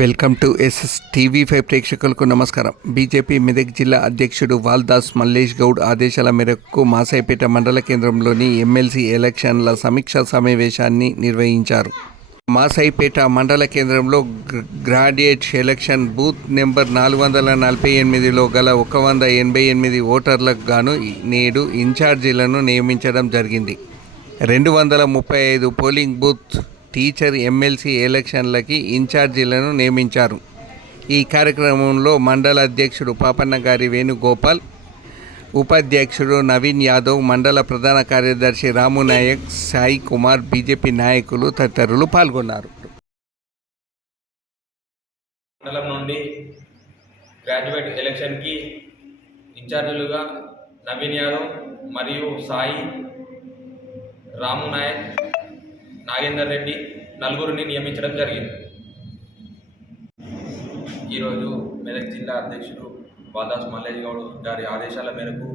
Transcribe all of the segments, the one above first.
Welcome to SS TV5 ప్రేక్షకులకు నమస్కారం. BJP Medak జిల్లా అధ్యక్షుడు వాల్దాస్ మల్లేష్ గౌడ్ ఆదేశాల మేరకు మాసాయిపేట మండల కేంద్రంలోని ఎమ్మెల్సీ ఎలక్షన్ల సమీక్షా సమావేశాన్ని నిర్వహించారు. మాసాయిపేట మండల కేంద్రంలో గ్రాడ్యుయేట్ ఎలక్షన్ బూత్ నెంబర్ 448లో గల 188 ఓటర్లకు గాను నేడు ఇన్ఛార్జీలను నియమించడం జరిగింది. 235 పోలింగ్ బూత్ టీచర్ ఎమ్మెల్సీ ఎలక్షన్లకి ఇన్ఛార్జీలను నియమించారు. ఈ కార్యక్రమంలో మండల అధ్యక్షుడు పాపన్నగారి వేణుగోపాల్, ఉపాధ్యక్షుడు నవీన్ యాదవ్, మండల ప్రధాన కార్యదర్శి రాము నాయక్, సాయి కుమార్, బీజేపీ నాయకులు తదితరులు పాల్గొన్నారు. మండలం నుండి గ్రాడ్యుయేట్ ఎలక్షన్కి ఇన్ఛార్జీలుగా నవీన్ యాదవ్ మరియు సాయి, రాము నాయక్, నాగేందర్ రెడ్డి నలుగురిని నియమించడం జరిగింది. ఈరోజు మెదక్ జిల్లా అధ్యక్షుడు వాల్దాస్ మల్లేష్ గౌడ్ గారి ఆదేశాల మేరకు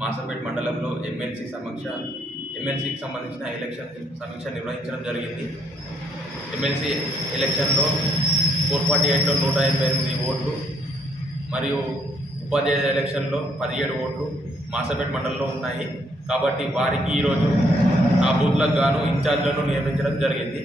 మాసపేట మండలంలో ఎమ్మెల్సీకి సంబంధించిన ఎలక్షన్ సమీక్ష నిర్వహించడం జరిగింది. ఎమ్మెల్సీ ఎలక్షన్లో 448లో 188 ఓట్లు మరియు ఉపాధ్యాయ ఎలక్షన్లో 17 ఓట్లు మాసపేట మండలంలో ఉన్నాయి. కాబట్టి వారికి ఈరోజు ఆ బూత్లకు గాను ఇన్ఛార్జ్లను నియమించడం జరిగింది.